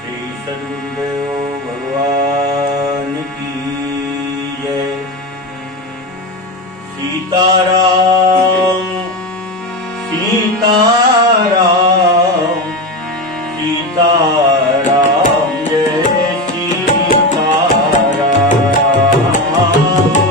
श्री सद्गुरुदेव भगवान की जय। सीताराम सीताराम सीताराम जय सीताराम जय सीताराम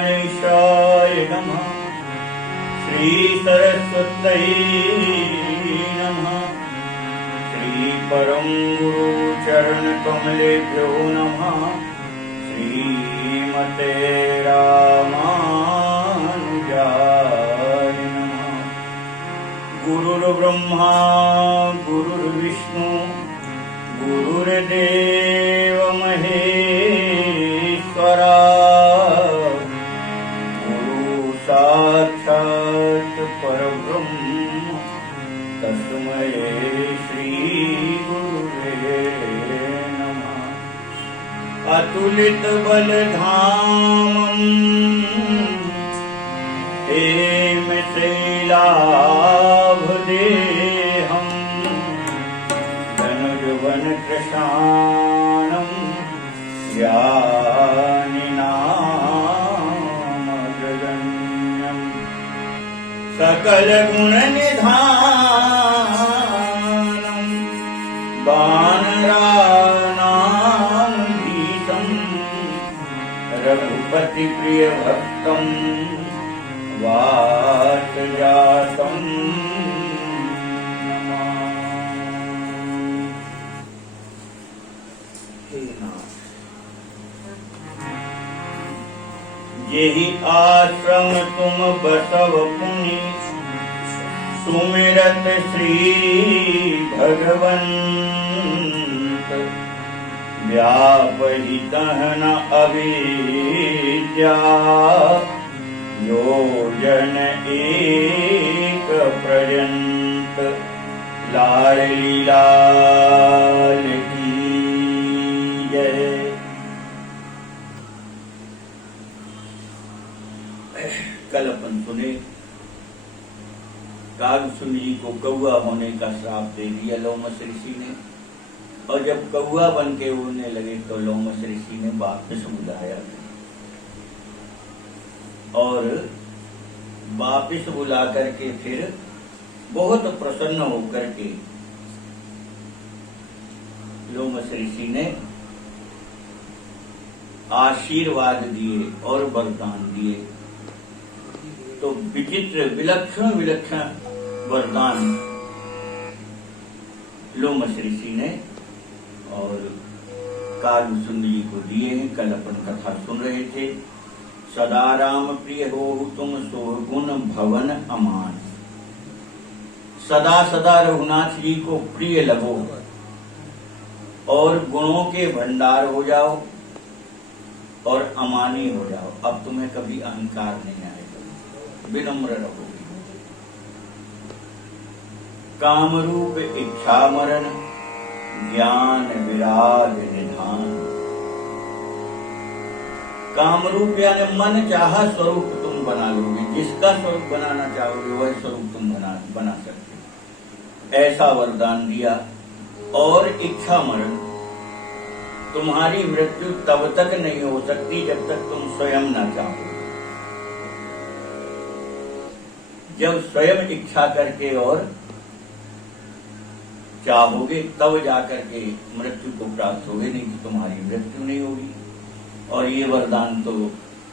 गणेशाय नमः। श्री सरस्वत्यै नमः। श्री परम गुरु चरण कमलेभ्यो नमः। श्रीमते रामानुजाय नमः। गुरुर्ब्रह्मा गुरुर्विष्णु गुरुर्देव महेश्वरा। गुरु साक्षात् परब्रह्म तस्मै श्री गुरुवे नमः। अतुलित बलधामं हेमशैलाभदेहं धनुर्वन कृशानं ज्ञानिनामग्रगण्यं सकलगुणनिधानं वानराणां गीतं रघुपति प्रिय भक्तं वातजातं यही आश्रम तुम बसव पुनि सुमिरत श्री भगवंत। व्यापहि दहन अविद्या योजन एक पर्यंत। लाली लाल की जय। कल अपन सुने कागसुनी जी को कौआ होने का श्राप दे दिया लोमस ऋषि ने, और जब कौआ बन के उड़ने लगे तो लोमस ऋषि ने वापिस बुलाया और वापिस बुला करके फिर बहुत प्रसन्न होकर के लोमस ऋषि ने आशीर्वाद दिए और वरदान दिए। तो विचित्र विलक्षण विलक्षण वरदान लोमस ऋषि ने और कागभूषण जी को दिए हैं। कल अपन कथा सुन रहे थे। सदा राम प्रिय हो तुम सोगुण भवन अमान। सदा सदा रघुनाथ जी को प्रिय लगो और गुणों के भंडार हो जाओ और अमानी हो जाओ। अब तुम्हें कभी अहंकार नहीं आएगा, विनम्र रहोगे। कामरूप इच्छा मरण ज्ञान विराग निधान। कामरूप यानी मन चाहा स्वरूप तुम बना लोगे। जिसका स्वरूप बनाना चाहोगे वह स्वरूप तुम बना सकते। ऐसा वरदान दिया। और इच्छा मरण, तुम्हारी मृत्यु तब तक नहीं हो सकती जब तक तुम स्वयं न चाहो। जब स्वयं इच्छा करके और चाहोगे तब जाकर के मृत्यु को प्राप्त होगे, नहीं कि तुम्हारी मृत्यु नहीं होगी। और ये वरदान तो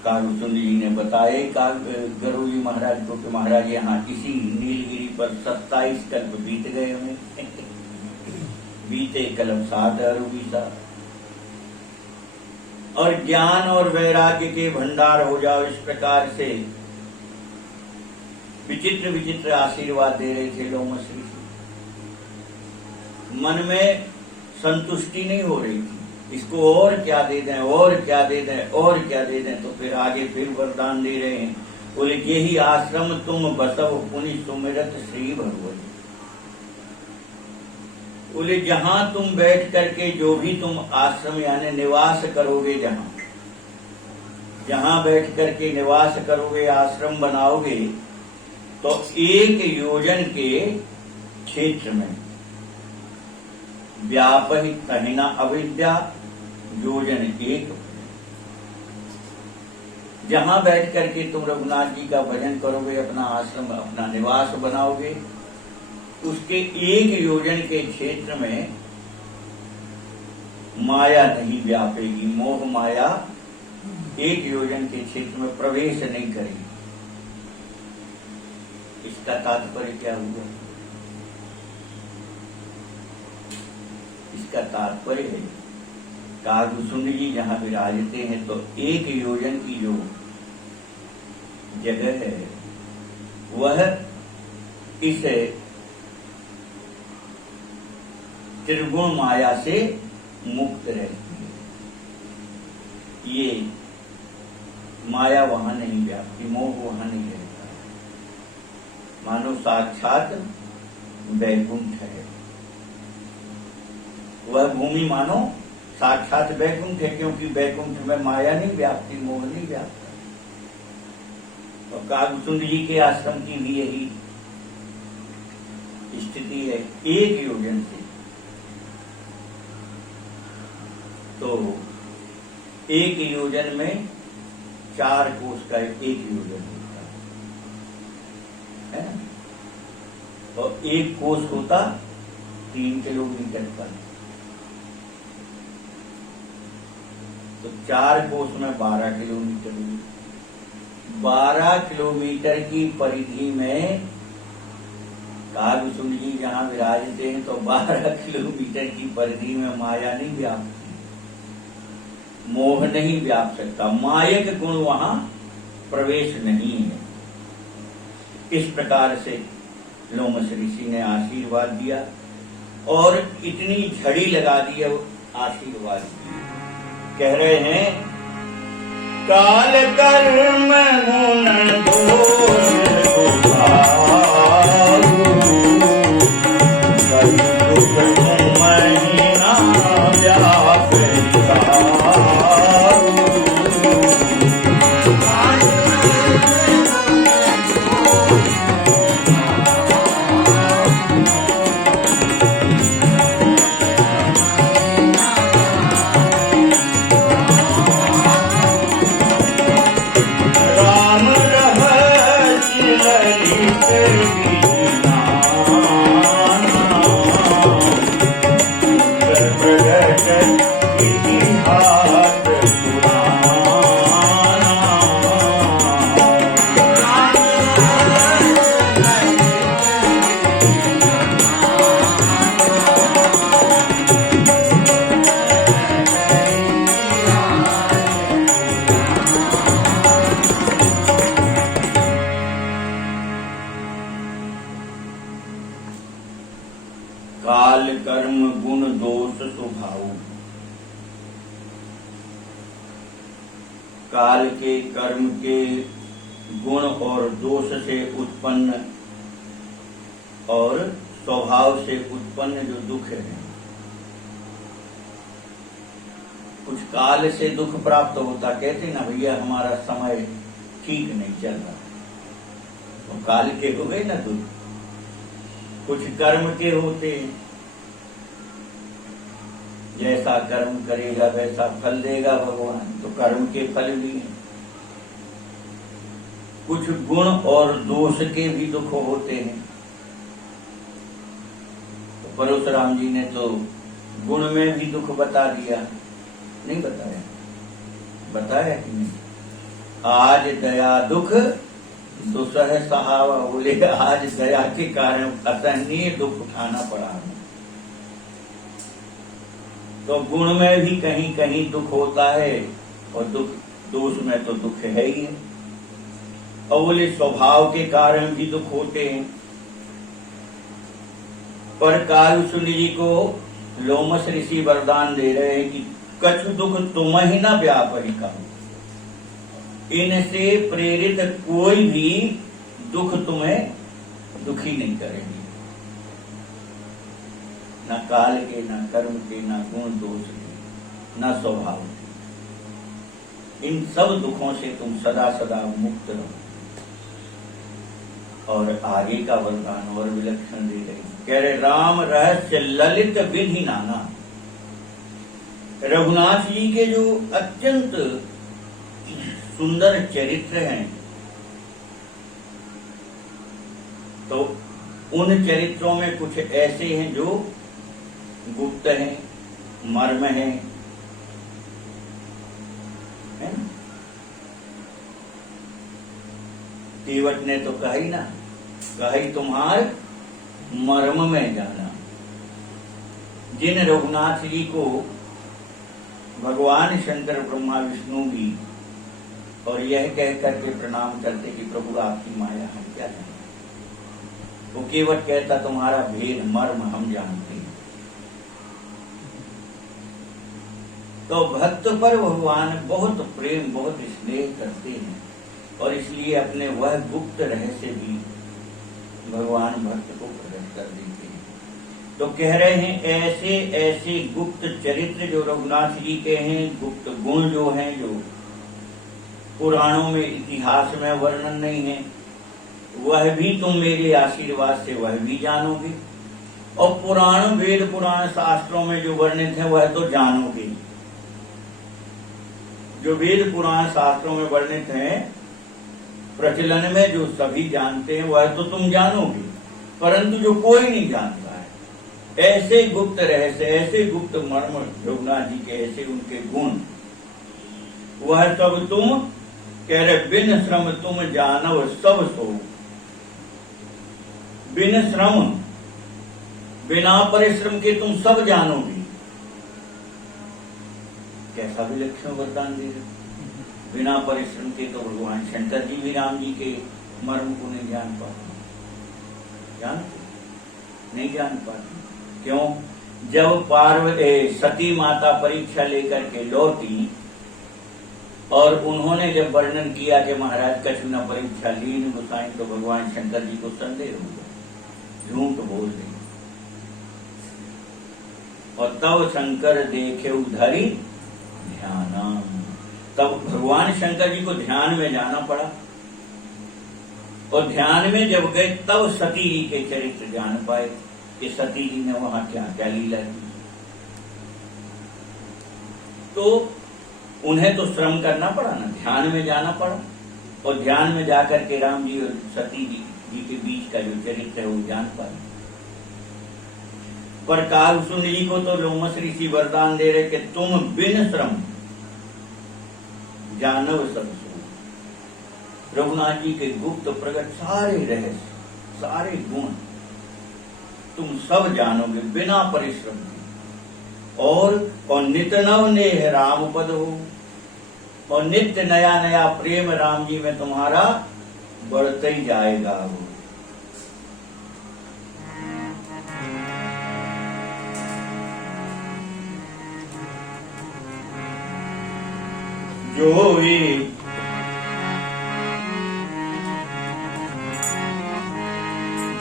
कागभूषण जी ने बताए गरुड़ जी महाराज को कि महाराज यहाँ इसी नीलगिरी पर 27 कल्प बीत गए हमें। बीते कल्प 7 अरुबीसा। और ज्ञान और वैराग्य के भंडार हो जाओ। इस प्रकार से विचित्र विचित्र आशीर्वाद दे रहे थे लोमस ऋषि। मन में संतुष्टि नहीं हो रही थी, इसको और क्या दे दें और क्या दे दें और क्या दे दें। तो फिर आगे फिर वरदान दे रहे हैं। बोले यही आश्रम तुम बसव पुनि सुमिरत श्री भगवती। बोले जहां तुम बैठ करके जो भी तुम आश्रम यानी निवास करोगे, जहां बैठ करके निवास करोगे, आश्रम बनाओगे, तो 1 योजन के क्षेत्र में व्यापहि तहिना अविद्या योजन 1। जहां बैठ करके तुम रघुनाथ जी का भजन करोगे, अपना आश्रम अपना निवास बनाओगे, उसके 1 योजन के क्षेत्र में माया नहीं व्यापेगी, मोह माया 1 योजन के क्षेत्र में प्रवेश नहीं करेगी। इसका तात्पर्य क्या हुआ? इसका तात्पर्य है कागभूषुंड जी जहां विराजते हैं तो 1 योजन की जो जगह है वह इस त्रिगुण माया से मुक्त रहती है। ये माया वहां नहीं व्यापती, मोह वहां नहीं रहता, मानो साक्षात वैकुंठ है। वह भूमि मानो साक्षात वैकुंठ है, क्योंकि वैकुंठ में माया नहीं व्यापती, मोह नहीं व्यापता। और कागभूषुंड जी के आश्रम की भी यही स्थिति है। 1 योजन से तो 1 योजन में 4 कोस का 1 योजन होता है ना। और 1 कोस होता 3 किलोमीटर पर, तो 4 कोस में 12 किलोमीटर हुई। 12 किलोमीटर की परिधि में कागभूषुंड जी जहां विराजते हैं तो 12 किलोमीटर की परिधि में माया नहीं व्यापती, मोह नहीं व्याप सकता, मायक गुण वहां प्रवेश नहीं है। इस प्रकार से लोमश ऋषि ने आशीर्वाद दिया और इतनी झड़ी लगा दी है आशीर्वाद की। कह रहे हैं काल कर्म गुण दोष सुभावु, कलयुग महिना व्यापरिकावु। काल कर्म गुण दोष स्वभाव। काल के कर्म के गुण और दोष से उत्पन्न और स्वभाव से उत्पन्न जो दुख है, कुछ काल से दुख प्राप्त होता। कहते ना भैया हमारा समय ठीक नहीं चल रहा, तो काल के हो गए ना दुख। कुछ कर्म के होते, जैसा कर्म करेगा वैसा फल देगा भगवान, तो कर्म के फल भी हैं। कुछ गुण और दोष के भी दुख होते हैं। तो परशुराम जी ने तो गुण में भी दुख बता दिया, नहीं बताया? बताया कि नहीं? आज दया दुख दुसह सहावा। बोले आज दया के कारण असहनीय दुख उठाना पड़ा। तो गुण में भी कहीं कहीं दुख होता है और दुख दोष में तो दुख है ही है। और बोले स्वभाव के कारण भी दुख होते हैं। पर कागभूषुंड जी को लोमश ऋषि वरदान दे रहे हैं कि कछु दुख तुम ही न व्यापरिका। इनसे प्रेरित कोई भी दुख तुम्हें दुखी नहीं करेंगे, न काल के, न कर्म के, न गुण दोष के, न स्वभाव के। इन सब दुखों से तुम सदा सदा मुक्त रहो। और आगे का वरदान और विलक्षण दे रहे, कह रहे राम रहस्य ललित विधि नाना। रघुनाथ जी के जो अत्यंत सुंदर चरित्र हैं, तो उन चरित्रों में कुछ ऐसे हैं जो गुप्त हैं, मर्म हैं, है? केवट ने तो कही ना, कही तुम्हार मर्म में जाना। जिन रघुनाथ जी को भगवान शंकर ब्रह्मा विष्णु भी और यह कह करके प्रणाम करते कि प्रभु आपकी माया हम क्या जाने, वो केवट कहता तुम्हारा भेद मर्म हम जानते हैं। तो भक्त पर भगवान बहुत प्रेम बहुत स्नेह करते हैं और इसलिए अपने वह गुप्त रहस्य भी भगवान भक्त को प्रकट कर देते हैं। तो कह रहे हैं ऐसे ऐसे गुप्त चरित्र जो रघुनाथ जी के हैं, गुप्त गुण जो हैं, जो पुराणों में इतिहास में वर्णन नहीं है, वह भी तुम मेरे आशीर्वाद से वह भी जानोगे, और पुराण वेद पुराण शास्त्रों में जो वर्णित है वह तो जानोगे। जो वेद पुराण शास्त्रों में वर्णित है, प्रचलन में जो सभी जानते हैं वह तो तुम जानोगे, परंतु जो कोई नहीं जानता है, ऐसे गुप्त रहस्य, ऐसे गुप्त मर्म रघुनाथ जी के, ऐसे उनके गुण, वह सब तुम कह रहे बिन श्रम तुम जानव सब सो। बिन श्रम, बिना परिश्रम के तुम सब जानोगे। कैसा विलक्षण वरदान दे रहे, बिना परिश्रम के। तो भगवान शंकर जी भी राम जी के मर्म को नहीं जान पाते, जानते नहीं जान पाते। क्यों? जब पार्वती सती माता परीक्षा लेकर के लौटी और उन्होंने जब वर्णन किया कि महाराज कछु न परीक्षा लीन गोसाई, तो भगवान शंकर जी को संदेह हो गया, झूठ बोल रहे। और तब शंकर देखे उधरी ध्याना, तब भगवान शंकर जी को ध्यान में जाना पड़ा, और ध्यान में जब गए तब सती जी के चरित्र जान पाए कि सती जी ने वहां क्या क्या लीला की। तो उन्हें तो श्रम करना पड़ा ना, ध्यान में जाना पड़ा, और ध्यान में जाकर के राम जी और सती जी के बीच का जो चरित्र है वो जान पाए। पर कालसुंड जी को तो लोमस ऋषि वरदान दे रहे कि तुम बिन श्रम जानव सब सो। रघुनाथ जी के गुप्त प्रकट सारे रहस्य, सारे गुण तुम सब जानोगे बिना परिश्रम के। और नित नव नेह राम पद हो, और नित्य नया नया प्रेम राम जी में तुम्हारा बढ़ते ही जाएगा। वो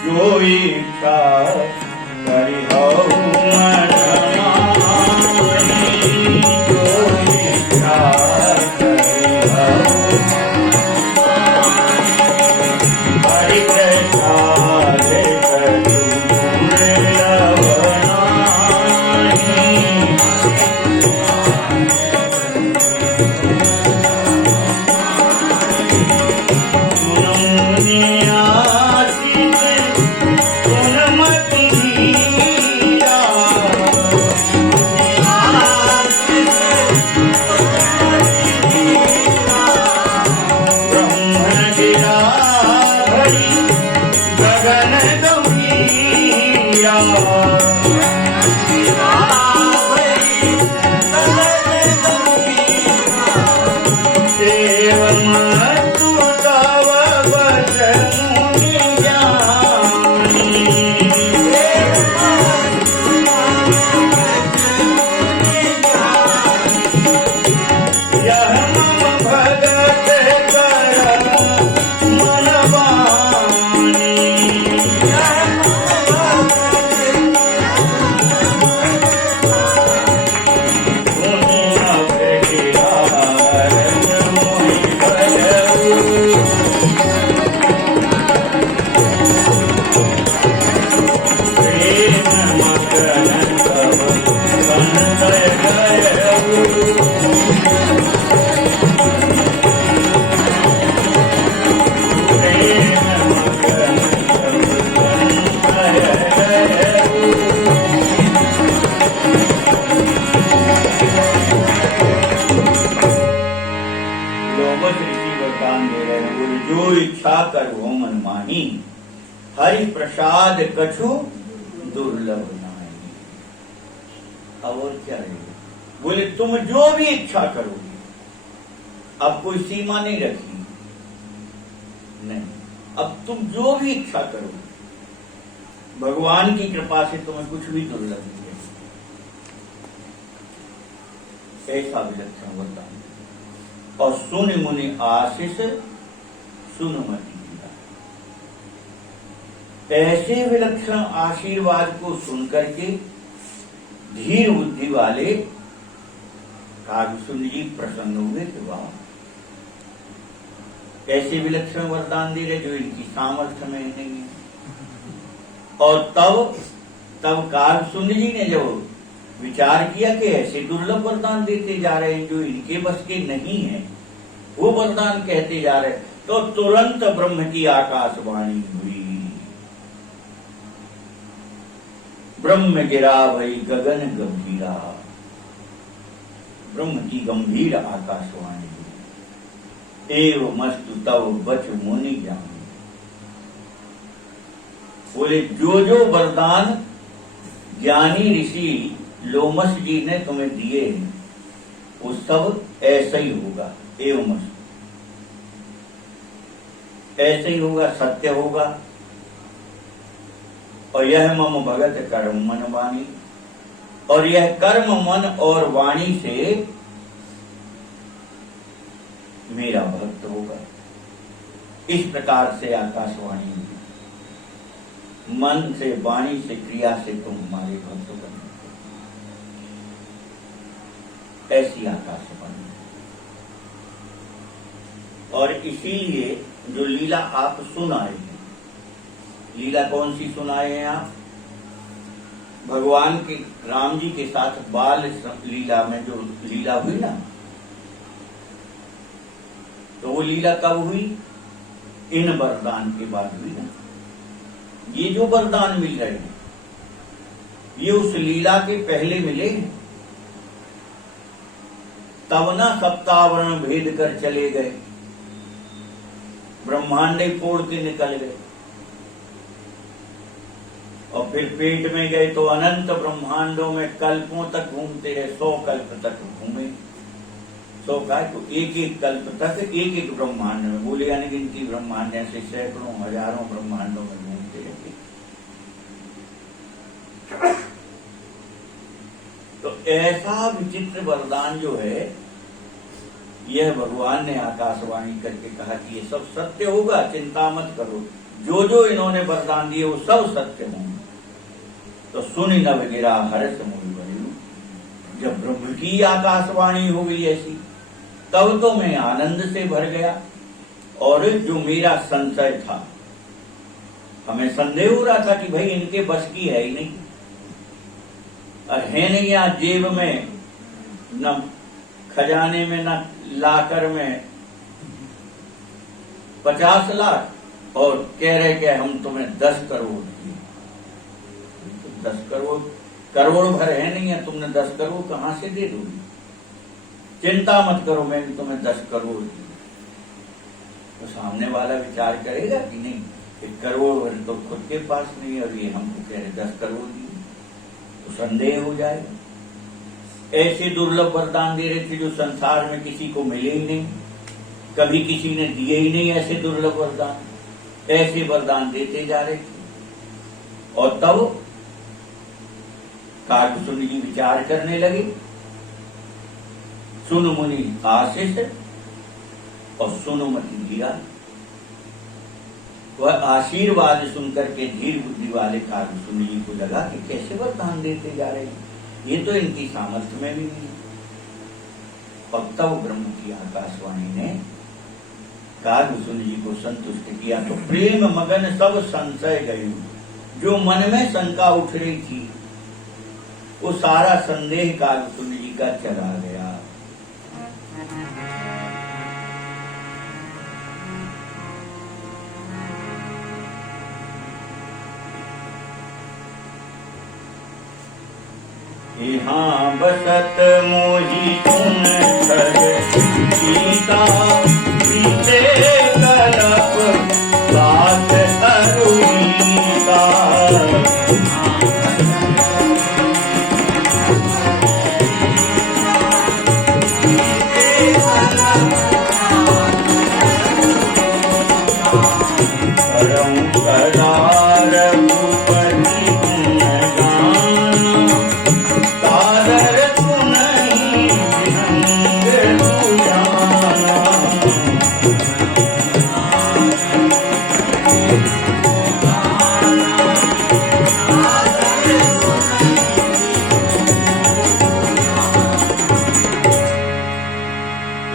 जो इच्छा करी हो मन मानी, जो इच्छा करी हो हरि प्रसाद करू लवनानी। जो इच्छा कर हो मन माही, हरि प्रसाद कछु दुर्लभ नाही। और क्या रहेगा? बोले तुम जो भी इच्छा करोगे, अब कोई सीमा नहीं रखी, नहीं, अब तुम जो भी इच्छा करोगे, भगवान की कृपा से तुम्हें कुछ भी दुर्लभ नहीं है। ऐसा विलक्षण वरदान। और सुन मुनि आशीष सुन मति। ऐसे विलक्षण आशीर्वाद को सुनकर के धीर बुद्धि वाले कागसुंद जी प्रसन्न हुए कि वाह, ऐसे विलक्षण वरदान दे रहे जो इनकी सामर्थ्य में नहीं है। और तब कागसुंद जी ने जब विचार किया कि ऐसे दुर्लभ वरदान देते जा रहे हैं जो इनके बस के नहीं है, वो वरदान कहते जा रहे, तो तुरंत ब्रह्म की आकाशवाणी हुई। ब्रह्म गिरा भई गगन गंभीरा, ब्रह्म की गंभीर आकाशवाणी हुई। एव मस्तु तव बच मुनि ज्ञान। बोले जो जो वरदान ज्ञानी ऋषि लोमस जी ने तुम्हें दिए हैं वो सब ऐसा ही होगा। एवं मस्तु, ऐसे ही होगा, सत्य होगा। और यह मम भगत कर्म मन वाणी, और यह कर्म मन और वाणी से मेरा भक्त होगा। इस प्रकार से आकाशवाणी, मन से, वाणी से, क्रिया से तुम हमारे भक्त बने, ऐसी आकाशवाणी। और इसीलिए जो लीला आप सुनाए हैं, लीला कौन सी सुनाए हैं आप? भगवान के राम जी के साथ बाल लीला में जो लीला हुई ना, तो वो लीला कब हुई? इन वरदान के बाद हुई ना। ये जो वरदान मिल रहे हैं ये उस लीला के पहले मिले हैं। तब ना सप्तावरण भेद कर चले गए, ब्रह्मांडे फोड़ के निकल गए, और फिर पेट में गए तो अनंत ब्रह्मांडों में कल्पों तक घूमते रहे। 100 कल्प तक घूमे। 100 का तो एक एक कल्प तक एक एक ब्रह्मांड में, बोले अनगिनती ब्रह्मांड से सैकड़ों हजारों ब्रह्मांडों में घूमते रहते। तो ऐसा विचित्र वरदान जो है, यह भगवान ने आकाशवाणी करके कहा कि ये सब सत्य होगा, चिंता मत करो, जो जो इन्होंने वरदान दिए वो सब सत्य होंगे। तो सुनि नभ गिरा हर्ष मोहि बलियु। जब ब्रह्म की आकाशवाणी हो गई ऐसी, तब तो मैं आनंद से भर गया। और जो मेरा संशय था, हमें संदेह हो रहा था कि भाई इनके बस की है ही नहीं, और है नहीं यहाँ जेब में, न खजाने में, न लाकर में 50 लाख, और कह रहे कि हम तुम्हें 10 करोड़ दिए। 10 करोड़ भर है नहीं है, तुमने 10 करोड़ कहां से दे दोगी? चिंता मत करो, मैंने तुम्हें 10 करोड़ दिए। तो सामने वाला विचार करेगा कि नहीं, 1 करोड़ भर तो खुद के पास नहीं, और ये हमको कह रहे 10 करोड़ दिए, तो संदेह हो जाएगा। ऐसे दुर्लभ वरदान दे रहे थे जो संसार में किसी को मिले ही नहीं, कभी किसी ने दिए ही नहीं ऐसे दुर्लभ वरदान। ऐसे वरदान देते जा रहे थे। और तब कागसुंद जी विचार करने लगे। सुन मुनि आशीष और सुनो मति धीरा। वह आशीर्वाद सुनकर के धीर बुद्धि वाले कागसुंद जी को लगा कि कैसे वरदान देते जा रहे हैं, ये तो इनकी सामर्थ्य में भी नहीं। और तब ब्रह्म की आकाशवाणी ने कागसुंद जी को संतुष्ट किया। तो प्रेम मगन सब संशय गए। जो मन में शंका उठ रही थी वो सारा संदेह कागसुंद जी का चला गया। यहाँ बसत मोही तुम सीता बीते कला करऊं सदा रघुपति गुण गाना, सादर सुनहि विहंग सुजाना।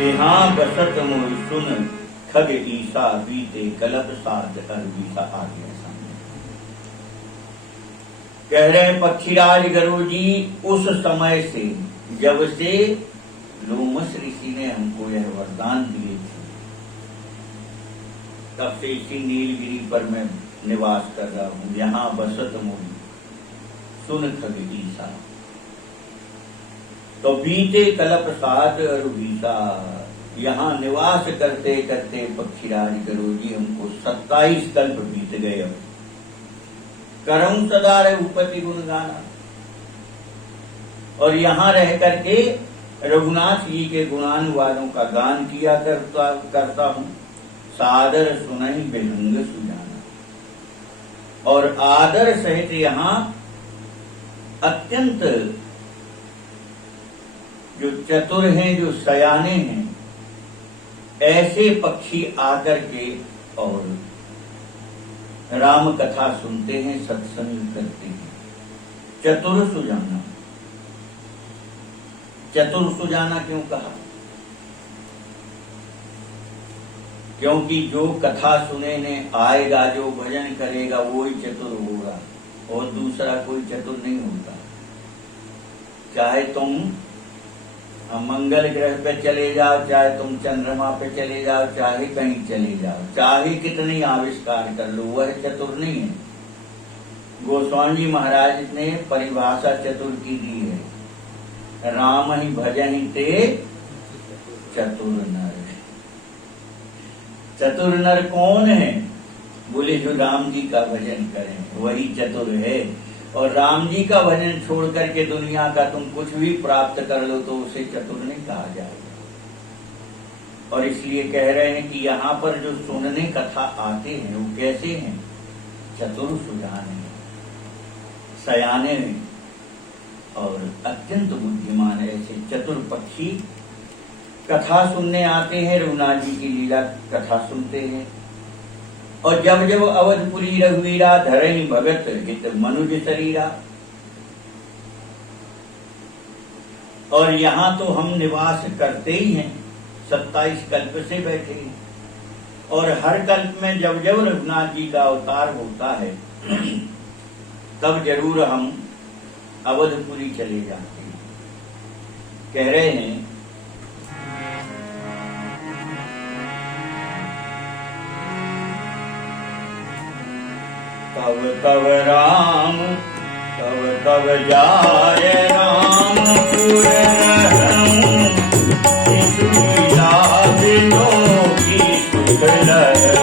यहाँ बसत मोर सुन खग ईसा, बीते कलप साध अरबीसा। आगे सामने कह रहे हैं पक्षीराज गरुड़ जी, उस समय से जब से लोमस ऋषि ने हमको यह वरदान दिए थे, तब से इसी नीलगिरी पर मैं निवास कर रहा हूं। यहाँ बसत मोर सुन खग ईसा, तो बीते कलप साध अरबीसा, यहाँ निवास करते करते पक्षीराज गरुड़ जी हमको 27 कल्प बीत गए। अब करऊं सदा रघुपति गुण गाना, और यहाँ रह करके रघुनाथ जी के गुणानुवादों का गान किया करता हूं। सादर सुनहि विहंग सुजाना, और आदर सहित यहाँ अत्यंत जो चतुर हैं, जो सयाने हैं, ऐसे पक्षी आकर के और राम कथा सुनते हैं, सत्संग करते हैं। चतुर सुजाना, चतुर सुजाना क्यों कहा? क्योंकि जो कथा सुने ने आएगा, जो भजन करेगा, वो ही चतुर होगा, और दूसरा कोई चतुर नहीं होता। चाहे तुम मंगल ग्रह पे चले जाओ, चाहे तुम चंद्रमा पे चले जाओ, चाहे कहीं चले जाओ, चाहे कितनी आविष्कार कर लो, वह चतुर नहीं है। गोस्वामी जी महाराज ने परिभाषा चतुर की दी है, राम ही भजहि ते चतुर नर। चतुर नर कौन है? बोले जो राम जी का भजन करें वही चतुर है। और राम जी का भजन छोड़ करके दुनिया का तुम कुछ भी प्राप्त कर लो तो उसे चतुर नहीं कहा जाएगा। और इसलिए कह रहे हैं कि यहाँ पर जो सुनने कथा आते हैं वो कैसे हैं? चतुर सुजान हैं, सयाने हैं और अत्यंत बुद्धिमान ऐसे चतुर पक्षी कथा सुनने आते हैं। रघुनाथ जी की लीला कथा सुनते हैं। और जब जब अवधपुरी रघुवीरा धरहि भगत हित मनुज शरीरा, और यहाँ तो हम निवास करते ही हैं, 27 कल्प से बैठे हैं। और हर कल्प में जब जब रघुनाथ जी का अवतार होता है तब जरूर हम अवधपुरी चले जाते हैं। कह रहे हैं तब तब राम तब तब जाय रामपुर रहूं, शिशु लीला बिनों की सुख लहूं।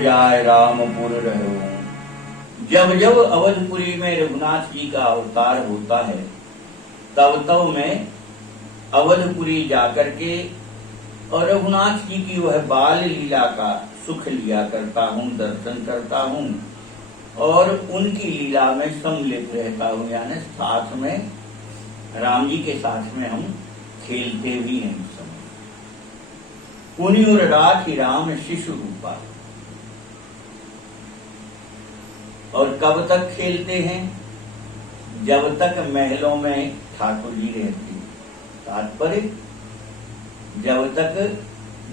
जाय रामपुर रहो। जब जब अवधपुरी में रघुनाथ जी का अवतार होता है तब तब मैं अवधपुरी जाकर के और रघुनाथ जी की वह बाल लीला का सुख लिया करता हूँ, दर्शन करता हूँ और उनकी लीला में सम्मिलित रहता हूँ, यानी साथ में राम जी के साथ में हम खेलते भी हैं उस समय। पुनि और राखी राम शिशु रूपा। और कब तक खेलते हैं? जब तक महलों में ठाकुर जी रहते हैं। तात्पर्य, जब तक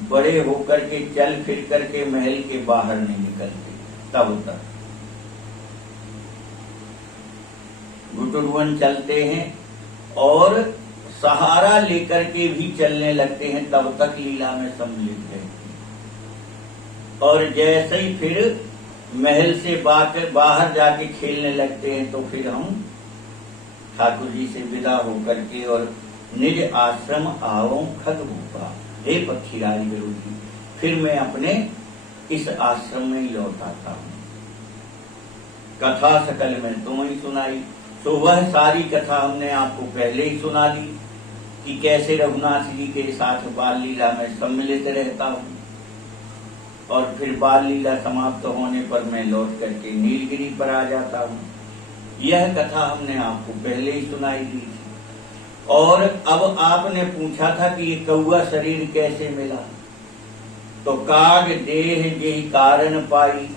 बड़े होकर के चल फिर करके महल के बाहर नहीं निकलते तब तक। घुटुरवन चलते हैं और सहारा लेकर के भी चलने लगते हैं तब तक लीला में सम्मिलित रहते हैं। और जैसे ही फिर महल से बाहर जाके खेलने लगते हैं तो फिर हम ठाकुर जी से विदा होकर के और निज आश्रम आवो खग भूपा। हे पक्षीराज गुरु जी, फिर मैं अपने इस आश्रम में लौट आता हूँ। कथा सकल में तुम्हें सुनाई, तो वह सारी कथा हमने आपको पहले ही सुना दी कि कैसे रघुनाथ जी के साथ बाल लीला में सम्मिलित रहता हूँ और फिर बाल लीला समाप्त होने पर मैं लौट करके नीलगिरी पर आ जाता हूँ। यह कथा हमने आपको पहले ही सुनाई दी थी। और अब आपने पूछा था कि ये कौआ शरीर कैसे मिला, तो काग देह जेहि कारण पाई,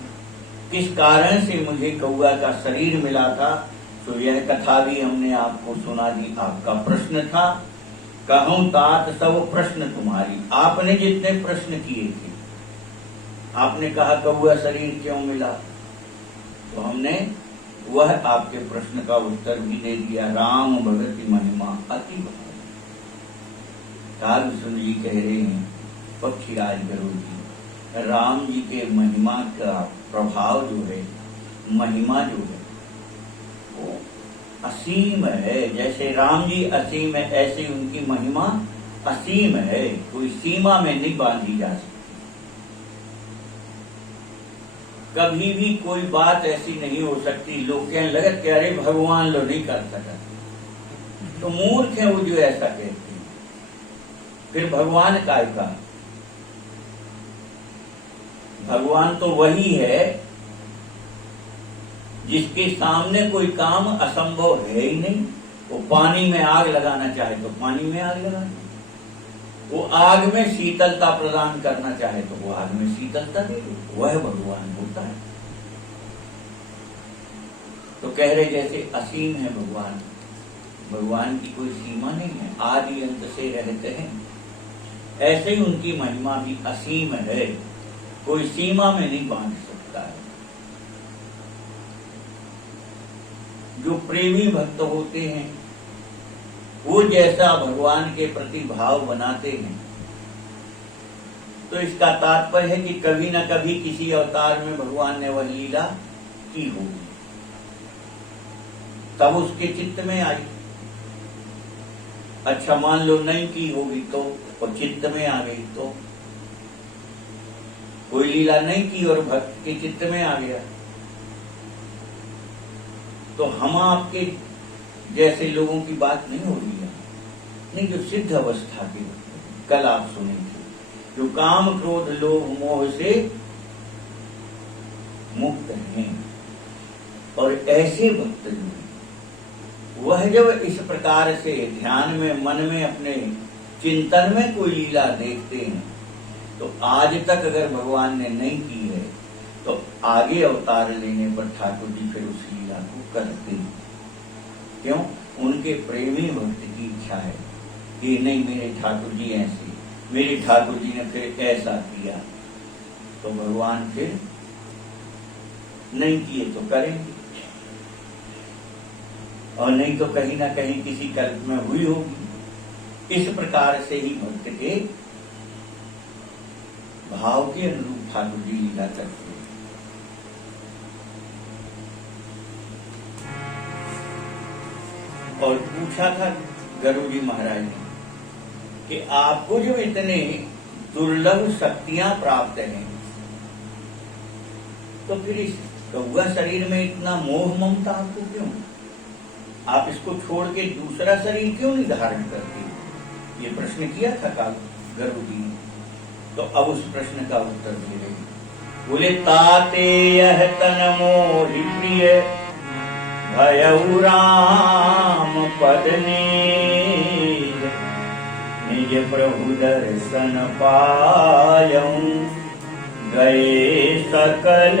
किस कारण से मुझे कौआ का शरीर मिला था, तो यह कथा भी हमने आपको सुना दी। आपका प्रश्न था, कहूं तात सब प्रश्न तुम्हारी। आपने जितने प्रश्न किए थे, आपने कहा कौआ शरीर क्यों मिला, तो हमने वह आपके प्रश्न का उत्तर भी दे दिया। राम भगति महिमा अति भारी। काग सुन जी कह रहे हैं, पक्षीराज गुरु जी, राम जी के महिमा का प्रभाव जो है, महिमा जो है, वो असीम है। जैसे राम जी असीम है, ऐसे उनकी महिमा असीम है, कोई सीमा में नहीं बांधी जा सकती। कभी भी कोई बात ऐसी नहीं हो सकती लोग कहने लगे कि अरे भगवान लो नहीं कर सका, तो मूर्ख है वो जो ऐसा कहते हैं। फिर भगवान काय का? भगवान तो वही है जिसके सामने कोई काम असंभव है ही नहीं। वो पानी में आग लगाना चाहे तो पानी में आग लगा दे, वो आग में शीतलता प्रदान करना चाहे तो वो आग में शीतलता दे दे, वह भगवान होता है। तो कह रहे जैसे असीम है भगवान, भगवान की कोई सीमा नहीं है, आदि अंत से रहते हैं, ऐसे ही उनकी महिमा भी असीम है, कोई सीमा में नहीं बांध सकता है। जो प्रेमी भक्त होते हैं वो जैसा भगवान के प्रति भाव बनाते हैं, तो इसका तात्पर्य है कि कभी न कभी किसी अवतार में भगवान ने वह लीला की होगी, तब उसके चित्त में आई। अच्छा मान लो नहीं की होगी तो, और चित्त में आ गई तो, कोई लीला नहीं की और भक्त के चित्त में आ गया, तो हम आपके जैसे लोगों की बात नहीं हो रही है। नहीं, जो सिद्ध अवस्था के कल आप सुने थे, जो काम क्रोध लोभ मोह से मुक्त हैं, और ऐसे भक्त जो हैं वह जब इस प्रकार से ध्यान में मन में अपने चिंतन में कोई लीला देखते हैं, तो आज तक अगर भगवान ने नहीं की है तो आगे अवतार लेने पर ठाकुर जी फिर उस लीला को करते हैं। क्यों? उनके प्रेमी भक्त की इच्छा है कि नहीं मेरे ठाकुर जी ऐसे, मेरे ठाकुर जी ने फिर ऐसा किया, तो भगवान फिर नहीं किए तो करेंगे, और नहीं तो कहीं ना कहीं किसी कल्प में हुई होगी। इस प्रकार से ही भक्त के भाव के अनुरूप ठाकुर जी लीला करते हैं। और पूछा था गुरु जी महाराज ने कि आपको जो इतने दुर्लभ शक्तियां प्राप्त हैं, तो फिर इस कौआ शरीर में इतना मोह ममता आपको क्यों? आप इसको छोड़ के दूसरा शरीर क्यों नहीं धारण करते? ये प्रश्न किया था काल गुरु जी ने। तो अब उस प्रश्न का उत्तर दे रहे। बोले ताते यह तन मोहि प्रिय भयउ राम पद नीर, निज प्रभु दर्शन पायऊं गए सकल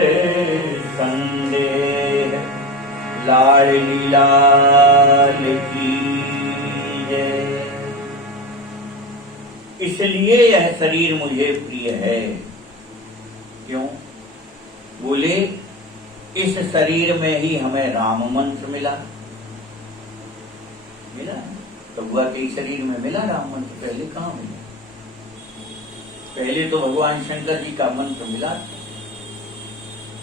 संदेह, लाडली लाल की जय। इसलिए यह शरीर मुझे प्रिय है। क्यों? बोले इस शरीर में ही हमें राम मंत्र मिला। तो हुआ कि शरीर में मिला राम मंत्र, पहले कहां मिला? पहले तो भगवान शंकर जी का मंत्र मिला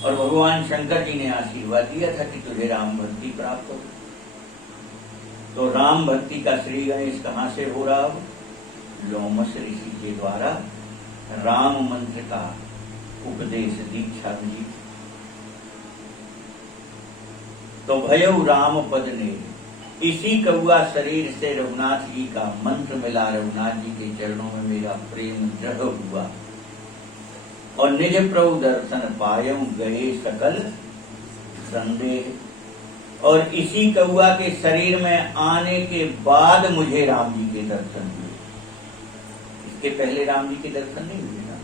और भगवान शंकर जी ने आशीर्वाद दिया था कि तुझे राम भक्ति प्राप्त हो। तो राम भक्ति का श्री गणेश कहां से हो रहा? लोमस ऋषि के द्वारा राम मंत्र का उपदेश दीक्षा मिली। तो भयउ राम पद ने, इसी कौआ शरीर से रघुनाथ जी का मंत्र मिला, रघुनाथ जी के चरणों में मेरा प्रेम दृढ़ हुआ और निज प्रभु दर्शन पायऊं गए सकल संदेह। और इसी कौआ के शरीर में आने के बाद मुझे राम जी के दर्शन हुए। इसके पहले राम जी के दर्शन नहीं हुए ना।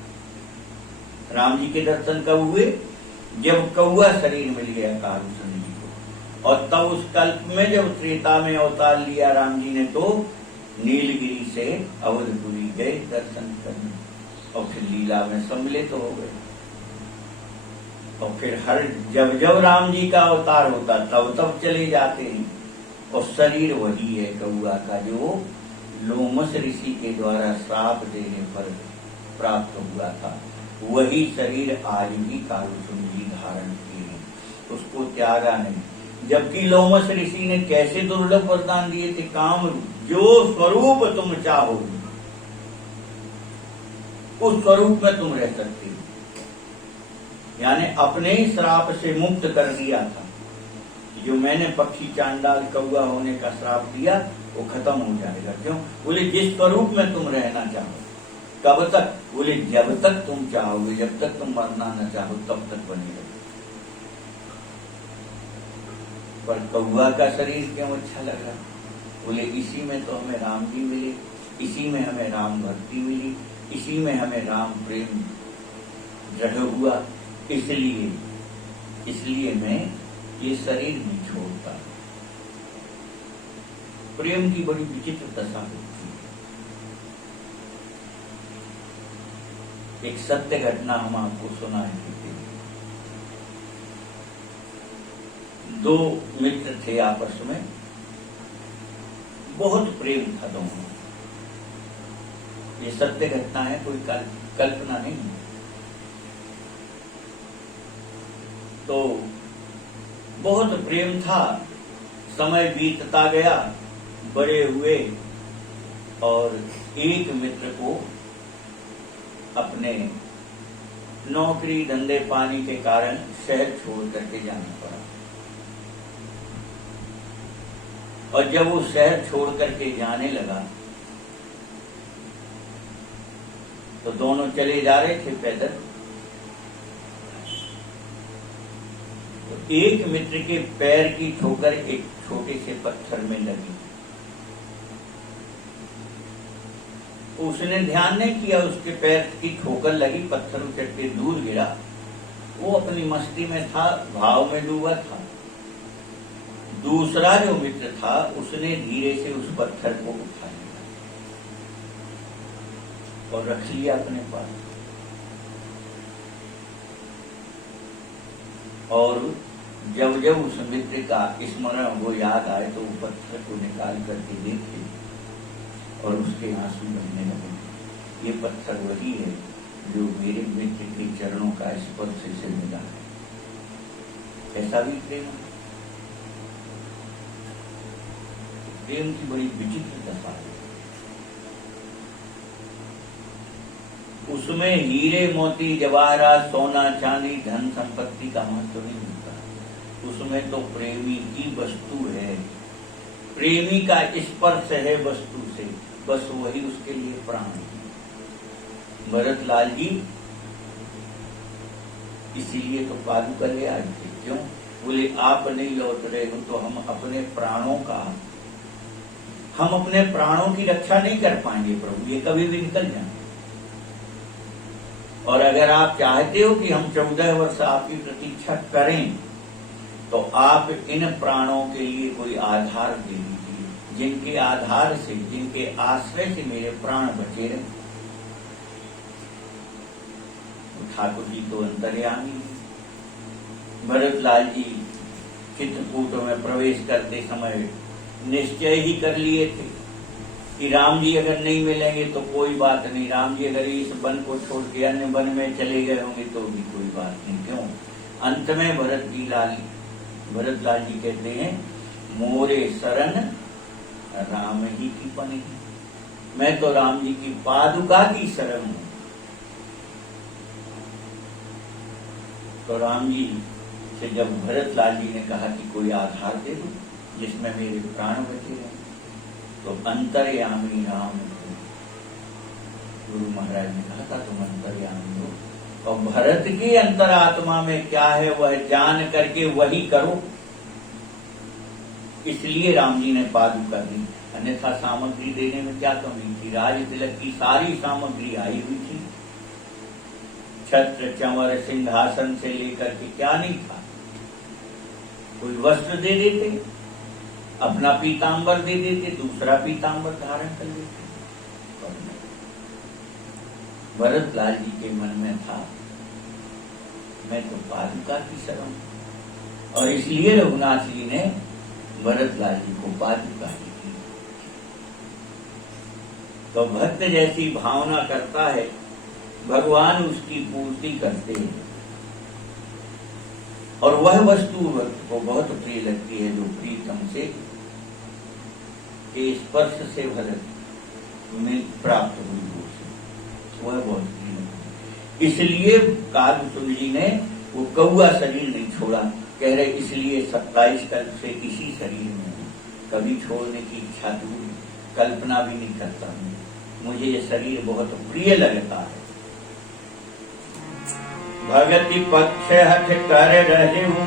राम जी के दर्शन कब हुए? जब कौआ शरीर मिल गया कारुसुंद जी को। और तब उस कल्प में जब त्रेता में अवतार लिया राम जी ने, तो नीलगिरी से अवधपुरी गए दर्शन करने और फिर लीला में सम्मिलित हो गए। और फिर हर जब जब राम जी का अवतार होता तब तब चले जाते हैं। और शरीर वही है कौआ का जो लोमस ऋषि के द्वारा श्राप देने पर प्राप्त हुआ था। वही शरीर आज भी कारुसुंद जी धारण किए हैं, उसको त्यागा नहीं। जबकि लोमस ऋषि ने कैसे दुर्लभ वरदान दिए थे? काम जो स्वरूप तुम चाहो उस स्वरूप में तुम रह सकते हो। यानी अपने ही श्राप से मुक्त कर दिया था। जो मैंने पक्षी चांडाल कौआ होने का श्राप दिया वो खत्म हो जाएगा। क्यों? बोले जिस स्वरूप में तुम रहना चाहो। कब तक? बोले जब तक तुम चाहोगे, जब तक तुम मरना न चाहो तब तक बने रहो। पर कौआ का शरीर क्यों अच्छा लग रहा? बोले इसी में तो हमें राम जी मिले, इसी में हमें राम भक्ति मिली, इसी में हमें राम प्रेम दृढ़ हुआ। इसलिए मैं ये शरीर नहीं छोड़ता। प्रेम की बड़ी विचित्र दशा होती है। एक सत्य घटना हम आपको सुनाए थे। दो मित्र थे, आपस में बहुत प्रेम था दोनों। ये सत्य घटना है, कोई कल्पना नहीं है। तो बहुत प्रेम था, समय बीतता गया, बड़े हुए और एक मित्र को अपने नौकरी धंधे पानी के कारण शहर छोड़ करके जाना पड़ा। और जब वो शहर छोड़ करके जाने लगा तो दोनों चले जा रहे थे पैदल। तो एक मित्र के पैर की ठोकर एक छोटे से पत्थर में लगी। उसने ध्यान नहीं किया, उसके पैर की ठोकर लगी, पत्थर उचट के दूर गिरा। वो अपनी मस्ती में था, भाव में डूबा था। दूसरा जो मित्र था उसने धीरे से उस पत्थर को उठा लिया और रख लिया अपने पास। और जब जब उस मित्र का स्मरण वो याद आए तो वो पत्थर को निकाल करके देखे और उसके आंसू बहने लगे। ये पत्थर वही है जो मेरे मित्र के चरणों का स्पर्श से मिला है। ऐसा भी प्रेम है। प्रेम की बड़ी विचित्र दशा है। उसमें हीरे मोती जवाहरात सोना चांदी धन संपत्ति का महत्व नहीं होता। उसमें तो प्रेमी की वस्तु है, प्रेमी का स्पर्श है वस्तु से, बस वही उसके लिए प्राण है। भरत लाल जी इसीलिए तो पादुका ले आए थे। क्यों? बोले आप नहीं लौट रहे हो तो हम अपने प्राणों की रक्षा नहीं कर पाएंगे प्रभु, ये कभी भी निकल जाए। और अगर आप चाहते हो कि हम 14 वर्ष आपकी प्रतीक्षा करें तो आप इन प्राणों के लिए कोई आधार दे दीजिए, जिनके आधार से, जिनके आश्रय से मेरे प्राण बचे रहे। ठाकुर जी तो अंतर्यामी। भरत लाल जी चित्रकूट में प्रवेश करते समय निश्चय ही कर लिए थे कि राम जी अगर नहीं मिलेंगे तो कोई बात नहीं, राम जी अगर इस वन को छोड़ के अन्य वन में चले गए होंगे तो भी कोई बात नहीं। क्यों? अंत में भरत लाल जी कहते हैं मोरे शरण राम ही की पनी, मैं तो राम जी की पादुका की शरण हूं। तो राम जी से जब भरत लाल जी ने कहा कि कोई आधार दे दो जिसमें मेरे प्राण बचे रहे, तो अंतर्यामी राम, गुरु महाराज ने कहा था तुम अंतर्यामी हो और भरत की अंतरात्मा में क्या है वह जान करके वही करो। इसलिए राम जी ने पादुका दी, अन्यथा सामग्री देने में क्या कमी थी? राज तिलक की सारी सामग्री आई हुई थी, छत्र चंवर सिंहासन से लेकर के क्या नहीं था। कोई वस्त्र दे देते, अपना पीतांबर दे देते, दूसरा पीतांबर धारण कर लेते। भरत लाल जी के मन में था मैं तो पादुका की शरण, और इसलिए रघुनाथ जी ने भरत लाल जी को पादुका दी। तो भक्त जैसी भावना करता है भगवान उसकी पूर्ति करते हैं, और वह वस्तु भक्त को बहुत प्रिय लगती है जो प्रीतम से स्पर्श से भरत में प्राप्त हुई हो, वह बहुत प्रिय लगती। इसलिए कालभूषण जी ने वो कौआ शरीर नहीं छोड़ा, कह रहे इसलिए 27 कल्प से इसी शरीर में कभी छोड़ने की इच्छा दूर, कल्पना भी नहीं करता हूं, मुझे ये शरीर बहुत प्रिय लगता है। भगति पक्ष हठ कर रहे हूँ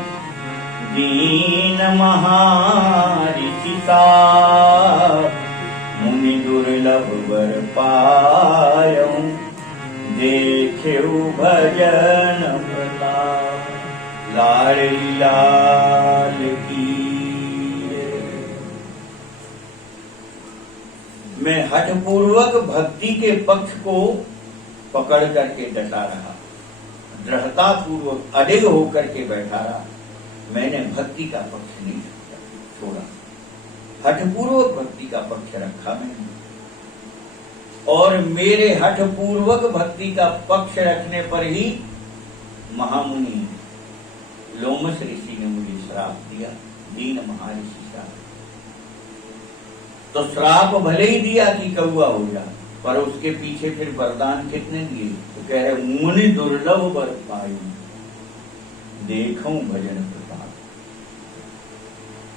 दीन महाऋषि मुनि दुर्लभ वर पायऊ देखेऊ भजन प्रताप लाडली लाल की। मैं हठपूर्वक भक्ति के पक्ष को पकड़ करके डटा रहा, दृढ़ता पूर्वक अडिग होकर के बैठा रहा, मैंने भक्ति का पक्ष नहीं छोड़ा, हठपूर्वक भक्ति का पक्ष रखा मैंने। और मेरे हठपूर्वक भक्ति का पक्ष रखने पर ही महामुनि लोमस ऋषि ने मुझे श्राप दिया, दीन महर्षि श्राप। तो श्राप भले ही दिया कि कौआ हो जा, पर उसके पीछे फिर वरदान कितने दिए? तो कह रहे मुनि दुर्लभ वर पायु देखूं भजन प्रताप।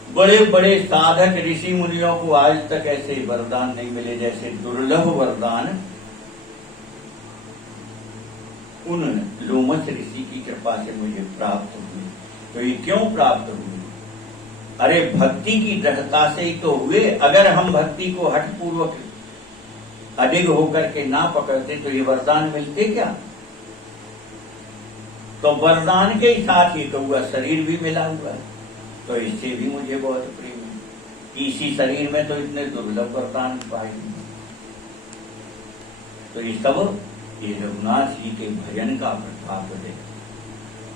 बड़े बड़े साधक ऋषि मुनियों को आज तक ऐसे वरदान नहीं मिले जैसे दुर्लभ वरदान उन लोमस ऋषि की कृपा से मुझे प्राप्त हुए। तो ये क्यों प्राप्त हुए? अरे भक्ति की दृढ़ता से ही तो हुए। अगर हम भक्ति को हठपूर्वक अडिग होकर के ना पकड़ते तो ये वरदान मिलते क्या? तो वरदान के ही साथ ही कौआ शरीर भी मिला हुआ है, तो इससे भी मुझे बहुत प्रेम है। इसी शरीर में तो इतने दुर्लभ वरदान पाए। तो ये सब ये रघुनाथ जी के भजन का प्रताप है।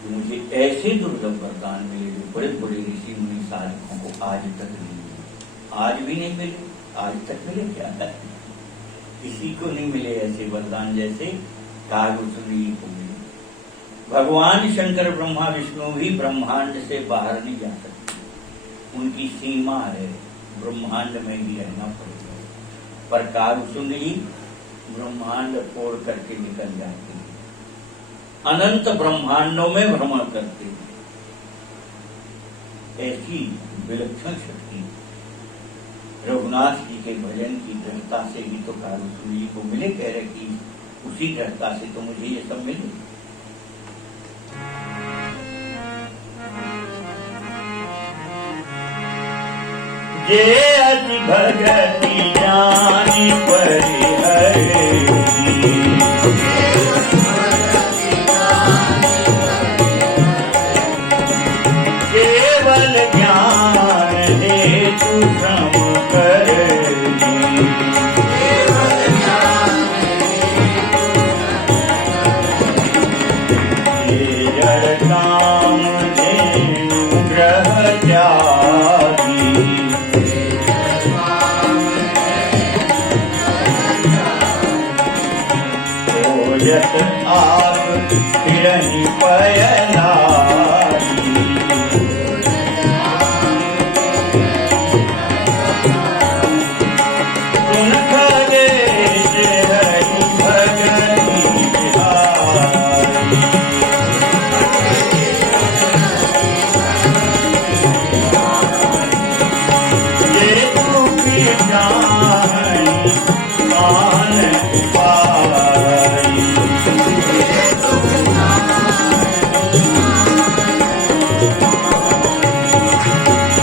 मुझे ऐसे दुर्लभ वरदान मिले जो बड़े बड़े ऋषि मुनि साधकों को आज तक नहीं मिले, आज भी नहीं मिले, आज तक मिले क्या? किसी को नहीं मिले ऐसे वरदान जैसे कालभूषण जी को मिले। भगवान शंकर ब्रह्मा विष्णु भी ब्रह्मांड से बाहर नहीं जा सकते, उनकी सीमा है, ब्रह्मांड में ही रहना पड़ेगा। पर कालभूषण जी ब्रह्मांड फोड़ करके निकल जाते हैं, अनंत ब्रह्मांडों में भ्रमण करते हैं। ऐसी विलक्षण शक्ति रघुनाथ जी के भजन की दृढ़ता से ही तो कालभूषण जी को मिले। कह रहे कि उसी दृढ़ता से तो मुझे ये सब मिले। जे अति भगति जानी परिहरि, केवल ज्ञान हेतु श्रम करहि, ये जड़ काम धेनु ग्रह त्यागी, खोजत आप फिरहि पय लागी, सुन खगेश हरि भगति बिहारी, ये तुकी चाहनि मान पाई,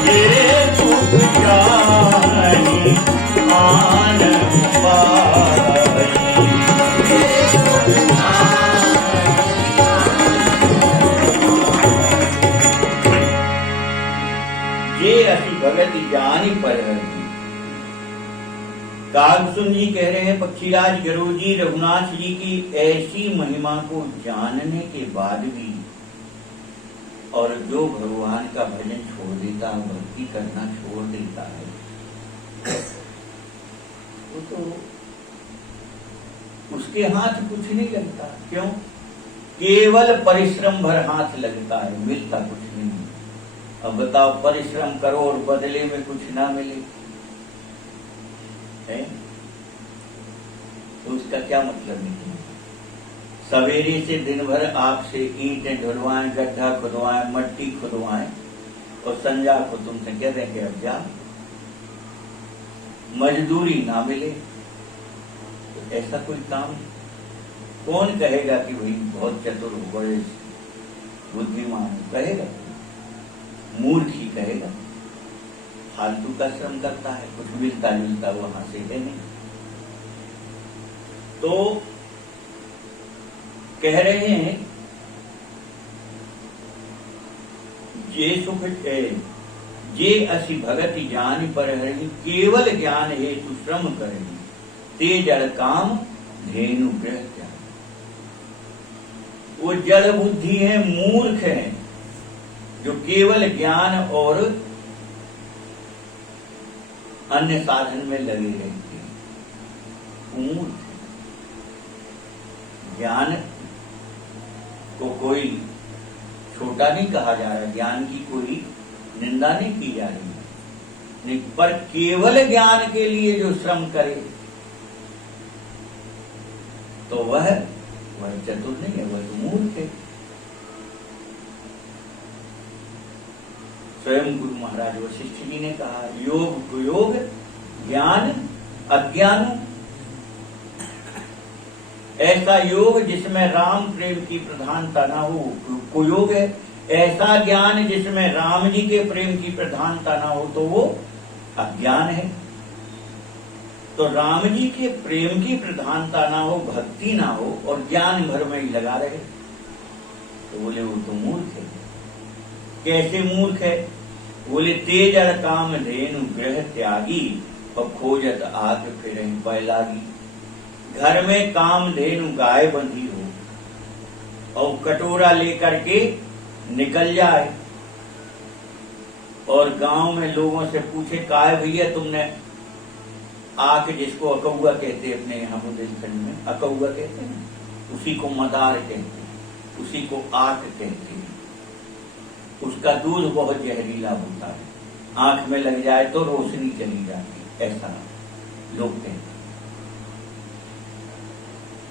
ये तुक चाहनि मान पाई। ये अति भगति जानी परिहरि। कागसुन जी कह रहे हैं पक्षीराज गरुड़ जी रघुनाथ जी की ऐसी महिमा को जानने के बाद भी और जो भगवान का भजन छोड़ देता है, भक्ति करना छोड़ देता है, वो तो उसके हाथ कुछ नहीं लगता। क्यों? केवल परिश्रम भर हाथ लगता है, मिलता कुछ नहीं। अब बताओ, परिश्रम करो और बदले में कुछ ना मिले है तो उसका क्या मतलब नहीं। सवेरे से दिन भर आपसे ईंटें ढुलवाएं, गड्ढा खुदवाएं, मट्टी खुदवाएं और संजा को तुमसे कह देंगे अब जा, मजदूरी ना मिले तो ऐसा कोई काम कौन कहेगा कि भाई बहुत चतुर हो, बड़े बुद्धिमान कहेगा? मूर्ख ही कहेगा। फालतू का श्रम करता है, कुछ मिलता जुलता वहां से है नहीं। तो कह रहे हैं जे सुख जे असि भगति जान परिहरि, केवल ज्ञान हेतु श्रम करहि, ते जड़ काम धेनु गृह त्यागी। वो जड़ बुद्धि है, मूर्ख है, जो केवल ज्ञान और अन्य साधन में लगे रहते हैं। मूर्ख ज्ञान को कोई छोटा नहीं कहा जा रहा, ज्ञान की कोई निंदा नहीं की जा रही नहीं, पर केवल ज्ञान के लिए जो श्रम करे तो वह चतुर नहीं है, वह तो मूर्ख है। स्वयं गुरु महाराज वशिष्ठ जी ने कहा, योग कुयोग ज्ञान अज्ञान, ऐसा योग जिसमें राम प्रेम की प्रधानता ना हो कुयोग है, ऐसा ज्ञान जिसमें राम जी के प्रेम की प्रधानता ना हो तो वो अज्ञान है। तो राम जी के प्रेम की प्रधानता ना हो, भक्ति ना हो और ज्ञान भर में ही लगा रहे तो बोले वो तो मूर्ख है। कैसे मूर्ख है? बोले तेज अर काम धेनु गृह त्यागी, और खोजत आग फिर पै लागी। घर में काम धेनु गाय बंधी हो और कटोरा लेकर के निकल जाए और गांव में लोगों से पूछे, काय भैया तुमने आक, जिसको अकौआ कहते हैं अपने यहाँ बुंदेलखंड में अकौआ कहते हैं, उसी को मदार कहते हैं, उसी को आक कहते हैं। उसका दूध बहुत जहरीला होता है, आंख में लग जाए तो रोशनी चली जाती, ऐसा लोग कहते हैं।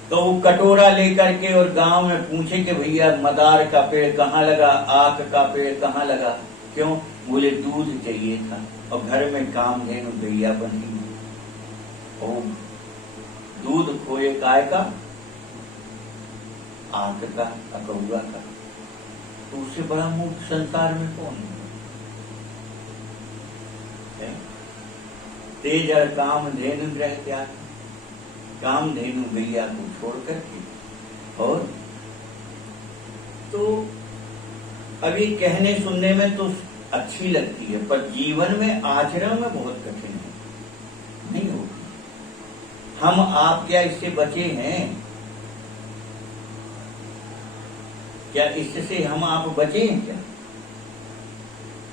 तो वो कटोरा लेकर के और गांव में पूछे कि भैया मदार का पेड़ कहाँ लगा, आक का पेड़ कहाँ लगा? क्यों? बोले दूध चाहिए था और घर में कामधेनु गैया बंधी, और दूध खोए गाय का आग का, अकौआ का, तो उससे बड़ा मूर्ख संसार में कौन है? तेज काम धेनु ग्रह त्याग, काम धेनु गैया को छोड़ करके। और तो अभी कहने सुनने में तो अच्छी लगती है, पर जीवन में आचरण में बहुत कठिन है, नहीं होगी। हम आप क्या इससे बचे हैं? क्या इससे हम आप बचे हैं क्या?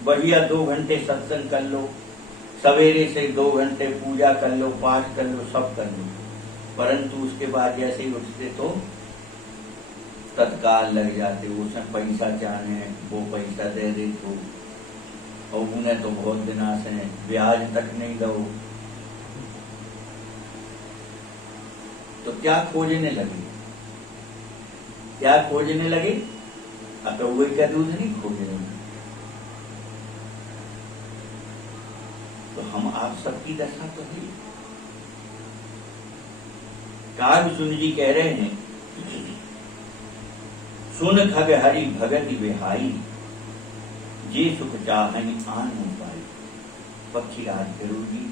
बढ़िया 2 घंटे सत्संग कर लो, सवेरे से 2 घंटे पूजा कर लो, पाठ कर लो, सब कर लो, परंतु उसके बाद जैसे ही उठते तो तत्काल लग जाते, उसमें पैसा चाहे, वो पैसा दे दे तो, और उन्हें तो बहुत विनाश है, ब्याज तक नहीं दो, तो क्या खोजने लगे? क्या खोजने लगे? अकौए का दूध नहीं खोजने लगे। तो हम आप सबकी दशा तो है। कागसुन जी कह रहे हैं, सुन खग हरि भगति बिहाई, जे सुख चाहनि आन पाई। पक्षीराज गुरु जी,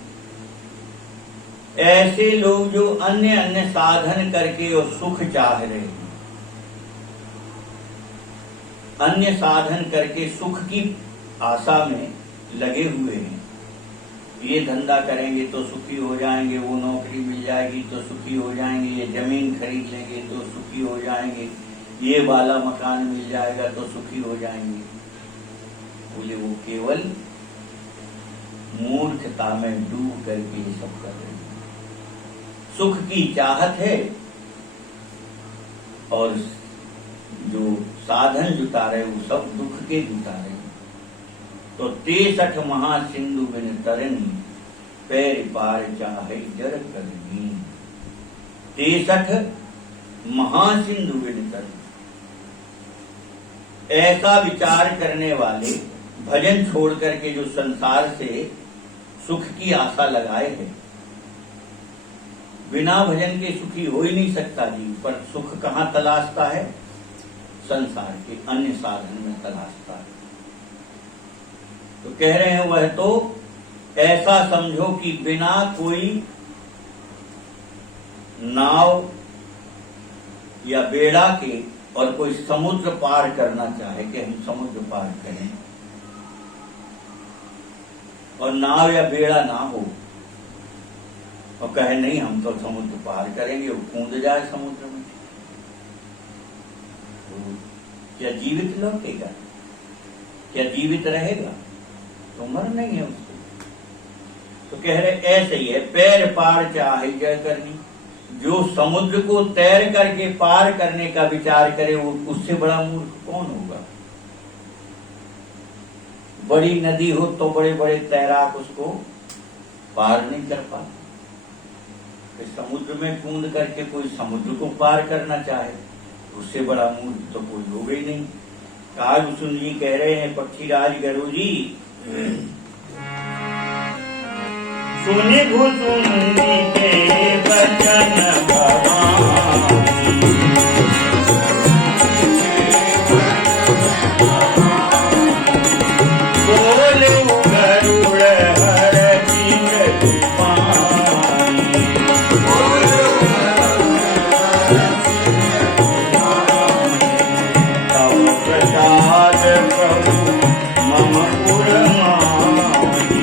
ऐसे लोग जो अन्य अन्य साधन करके और सुख चाह रहे हैं, अन्य साधन करके सुख की आशा में लगे हुए हैं, ये धंधा करेंगे तो सुखी हो जाएंगे, वो नौकरी मिल जाएगी तो सुखी हो जाएंगे, ये जमीन खरीद लेंगे तो सुखी हो जाएंगे, ये वाला मकान मिल जाएगा तो सुखी हो जाएंगे। बोले वो केवल मूर्खता में डूब करके ये सब कर रहे हैं। सुख की चाहत है और जो साधन जुटा रहे वो सब दुख के जुटा रहे हैं। तो 63 महासिंधु बिन तरनी, पैर पार चाहे जर करनी। 63 महासिंधु बिन तरनी, ऐसा विचार करने वाले, भजन छोड़ करके जो संसार से सुख की आशा लगाए हैं, बिना भजन के सुखी हो ही नहीं सकता जी। पर सुख कहाँ तलाशता है? संसार के अन्य साधन में तलाशता है। तो कह रहे हैं वह तो ऐसा समझो कि बिना कोई नाव या बेड़ा के और कोई समुद्र पार करना चाहे कि हम समुद्र पार करें, और नाव या बेड़ा ना हो और कहे नहीं हम तो समुद्र पार करेंगे, वो कूद जाए समुद्र में, तो क्या जीवित लौटेगा? क्या जीवित रहेगा? तो मर नहीं है उसको। तो कह रहे ऐसे ही है, पैर पार चाहे जय करनी। जो समुद्र को तैर करके पार करने का विचार करे, वो उससे बड़ा मूर्ख कौन होगा? बड़ी नदी हो तो बड़े बड़े तैराक उसको पार नहीं कर पाते। समुद्र में कूद करके कोई समुद्र को पार करना चाहे, उससे बड़ा मूर्ख तो कोई होगा ही नहीं। कागसुन जी कह रहे हैं, पक्षीराज गुरु जी, सुनि भुसुंडी के वचन भवानी, बोले गरुड़ हर सिंह पानी, तब प्रसाद प्रभु मम पुरमानी।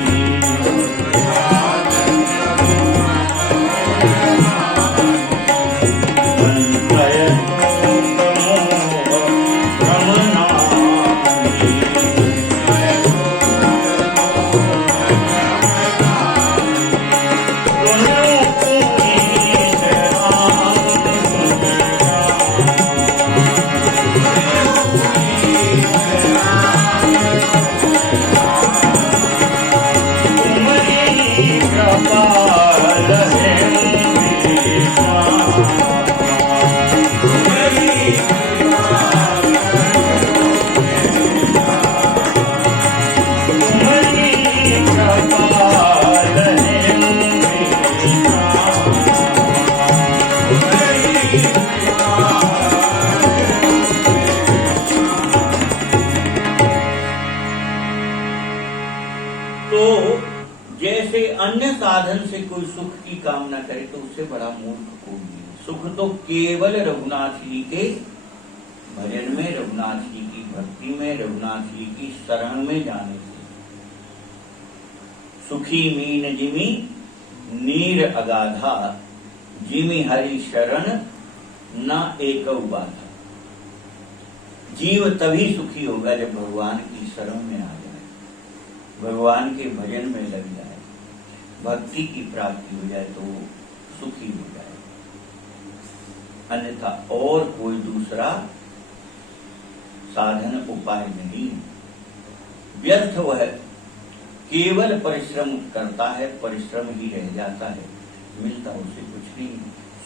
अन्य साधन से कोई सुख की कामना करे तो उससे बड़ा मूर्ख कोई नहीं। सुख तो केवल रघुनाथ जी के भजन में, रघुनाथ जी की भक्ति में, रघुनाथ जी की शरण में जाने से। सुखी मीन जिमी नीर अगाधा, जिमी हरि शरण न एक बाधा। जीव तभी सुखी होगा जब भगवान की शरण में आ जाए, भगवान के भजन में लग जाए, भक्ति की प्राप्ति हो जाए तो वो सुखी हो जाए। अन्यथा और कोई दूसरा साधन उपाय नहीं। व्यर्थ वह केवल परिश्रम करता है, परिश्रम ही रह जाता है, मिलता उसे कुछ नहीं।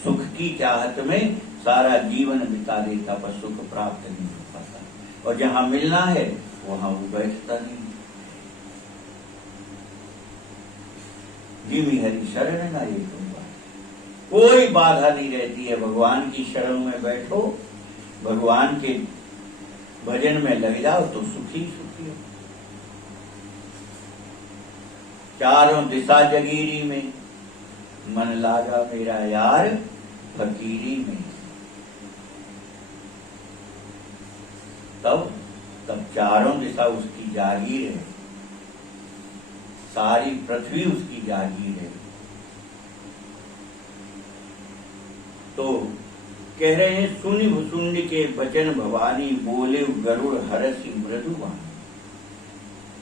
सुख की चाहत में सारा जीवन बिता देता पर सुख प्राप्त नहीं हो पाता, और जहां मिलना है वहां वो बैठता नहीं। जिमी हरि शरण ना एक कोई बाधा नहीं रहती है। भगवान की शरण में बैठो, भगवान के भजन में लग जाओ तो सुखी सुखी हो। चारों दिशा जगीरी में, मन लागा मेरा यार फकीरी में। तब चारों दिशा उसकी जागीर है, सारी पृथ्वी उसकी जागीर है। तो कह रहे हैं, सुनि भुसुंड के बचन भवानी, बोले गरुड़ हरसि मृदुवानी।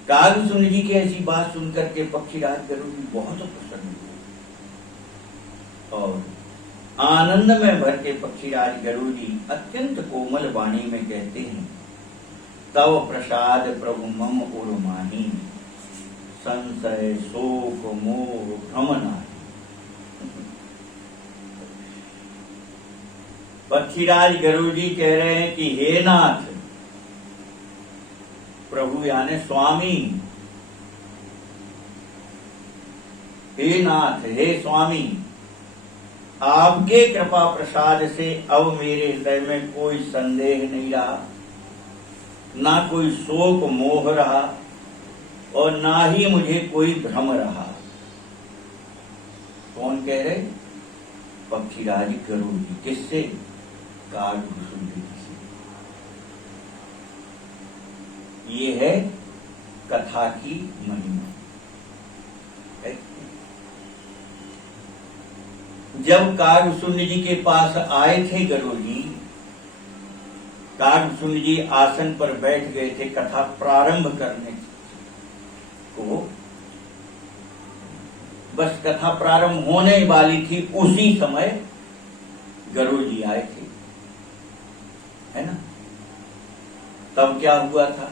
कागभूषुंड जी की ऐसी बात सुनकर के पक्षीराज गरुड़ जी बहुत प्रसन्न हुए, और आनंद में भर के पक्षीराज गरुड़ जी अत्यंत कोमल वाणी में कहते हैं, तव प्रसाद प्रभु मम उर्मानी, संशय शोक मोह भ्रम नाहि। पक्षीराज गरुड़ जी कह रहे हैं कि हे नाथ, प्रभु यानी स्वामी, हे नाथ, हे स्वामी, आपके कृपा प्रसाद से अब मेरे हृदय में कोई संदेह नहीं रहा, ना कोई शोक मोह रहा, और ना ही मुझे कोई भ्रम रहा। कौन कह रहे? पक्षीराज गरुड़ जी। किससे? कागभूषुंड जी से। ये है कथा की महिमा। जब कागभूषुंड जी के पास आए थे गरुड़ जी, कागभूषुंड जी आसन पर बैठ गए थे कथा प्रारंभ करने को। बस कथा प्रारंभ होने वाली थी, उसी समय गरुड़ जी आए थे, है ना। तब क्या हुआ था?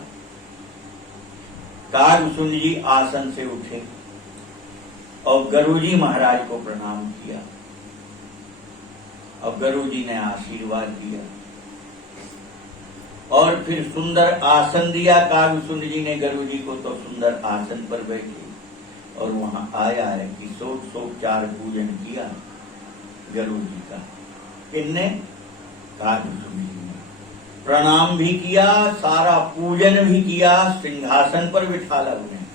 कागभूषुंड जी आसन से उठे और गरुड़ जी महाराज को प्रणाम किया, और गरुड़ जी ने आशीर्वाद दिया, और फिर सुंदर आसन दिया। कागभूषुंड जी ने गरुड़ जी को तो सुंदर आसन पर बैठे, और वहां आया है कि षोडशोपचार पूजन किया गरुड़ जी का। किसने? कागभूषुंड जी ने प्रणाम भी किया, सारा पूजन भी किया, सिंहासन पर बिठाला उन्हें,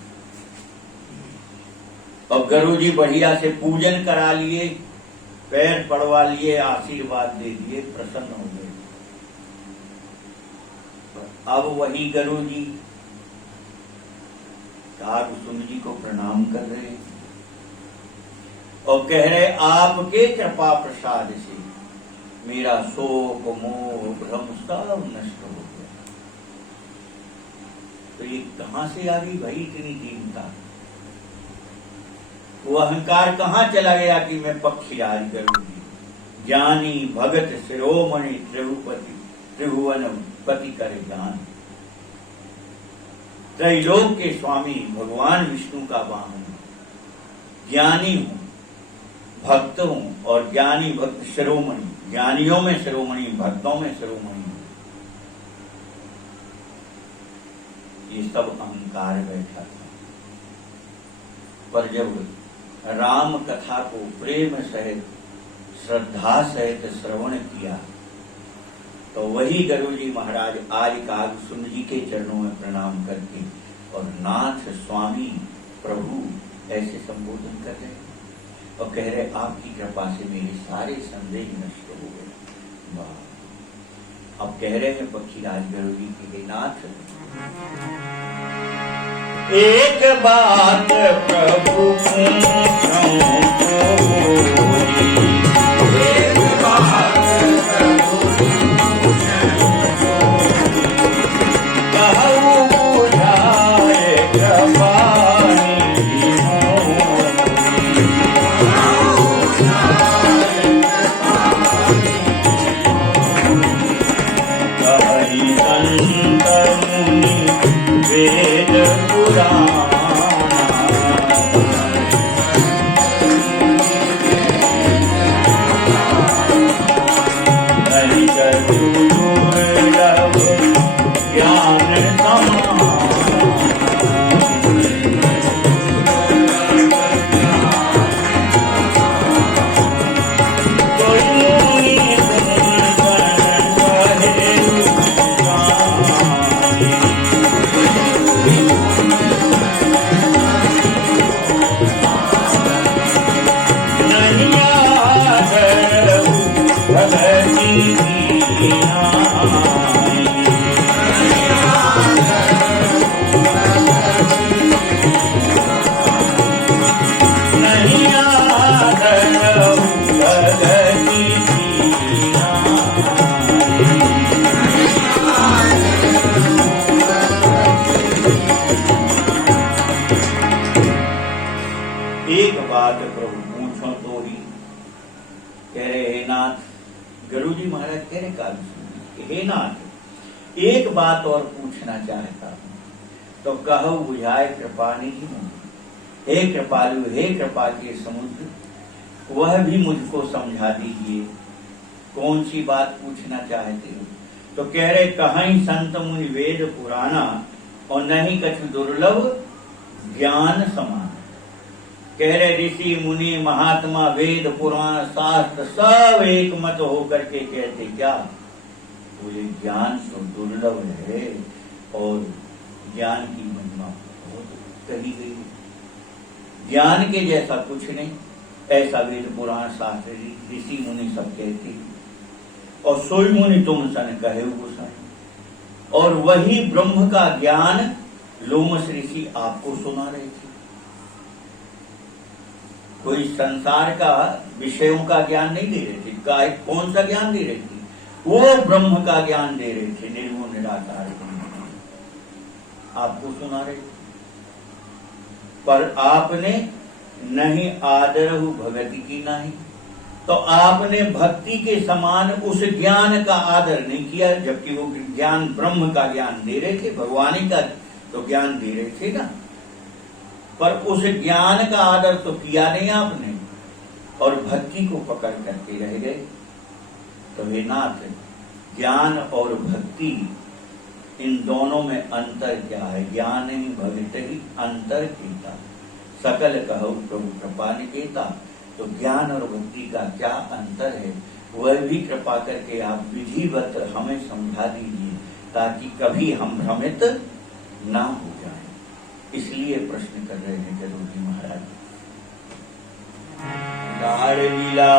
और गरुड़ जी बढ़िया से पूजन करा लिए, पैर पड़वा लिए, आशीर्वाद दे दिए, प्रसन्न हो गए। अब वही गरुड़ जी कागभूषुंड जी को प्रणाम कर रहे और कह रहे, आपके कृपा प्रसाद से मेरा शोक मोह भ्रम सब नष्ट हो गया। तो ये कहां से आ गई भाई इतनी दीनता? वो अहंकार कहां चला गया कि मैं पक्षीराज गरुड़ जी, ज्ञानी भगत शिरोमणि त्रिभुपति, त्रिभुवन पति कर ज्ञान, त्रैलोक के स्वामी भगवान विष्णु का वाहन, ज्ञानी हूं, भक्त हूं, और ज्ञानी भक्त शिरोमणि, ज्ञानियों में शिरोमणि, भक्तों में शिरोमणि। ये सब अहंकार बैठा था। पर जब राम कथा को प्रेम सहित, श्रद्धा सहित श्रवण किया, तो वही गरुड़ जी महाराज आज कागभूषुंड जी के चरणों में प्रणाम करके, और नाथ स्वामी प्रभु ऐसे संबोधन कर रहे हैं और कह रहे आपकी कृपा से मेरे सारे संदेह नष्ट हो गए। वाह। अब कह रहे हैं पक्षीराज गरुड़ जी के नाथ, एक बात प्रभु पूछूं एक बात प्रभु कहूं बुझाए कृपानी कहि संत मुनि वेद पुराण हे नाथ एक बात और पूछना चाहता हूं तो कहो बुझाए कृपानी ही मुझे। हे कृपालु, हे कृपा के समुद्र, वह भी मुझको समझा दीजिए, कौन सी बात पूछना चाहते हो। तो कह रहे कहीं संत मुनि वेद पुराना और नहीं कछु दुर्लभ ज्ञान समान। कह रहे ऋषि मुनि महात्मा वेद पुराण शास्त्र सब एक मत होकर के कहते क्या, बोले ज्ञान तो दुर्लभ है और ज्ञान की महिमा बहुत कही गई। ज्ञान के जैसा कुछ नहीं, ऐसा वेद पुराण शास्त्र ऋषि मुनि सब कहते हैं। और सोई मुनि तुम सन कहे गोसाई, और वही ब्रह्म का ज्ञान लोमस ऋषि आपको सुना रहे थे। कोई संसार का विषयों का ज्ञान नहीं दे रहे थे, कौन सा ज्ञान दे रहे थे, वो ब्रह्म का ज्ञान दे रहे थे, निर्गुण निराकार आपको सुना रहे थे। पर आपने नहीं आदर भगति की नहीं, तो आपने भक्ति के समान उस ज्ञान का आदर नहीं किया, जबकि वो ज्ञान ब्रह्म का ज्ञान दे रहे थे, भगवानी का तो ज्ञान दे रहे थे ना, पर उस ज्ञान का आदर तो किया नहीं आपने और भक्ति को पकड़ करके रह गए। तो हे नाथ, ज्ञान और भक्ति इन दोनों में अंतर क्या है। ज्ञान ही भक्ति ही अंतर कीता, सकल कहो प्रभु कृपा निकेता। तो ज्ञान और भक्ति का क्या अंतर है, वह भी कृपा करके आप विधिवत हमें समझा दीजिए, ताकि कभी हम भ्रमित ना हो जाए। इसलिए प्रश्न कर रहे हैं गरुड़ जी महाराज। लाड़ लीला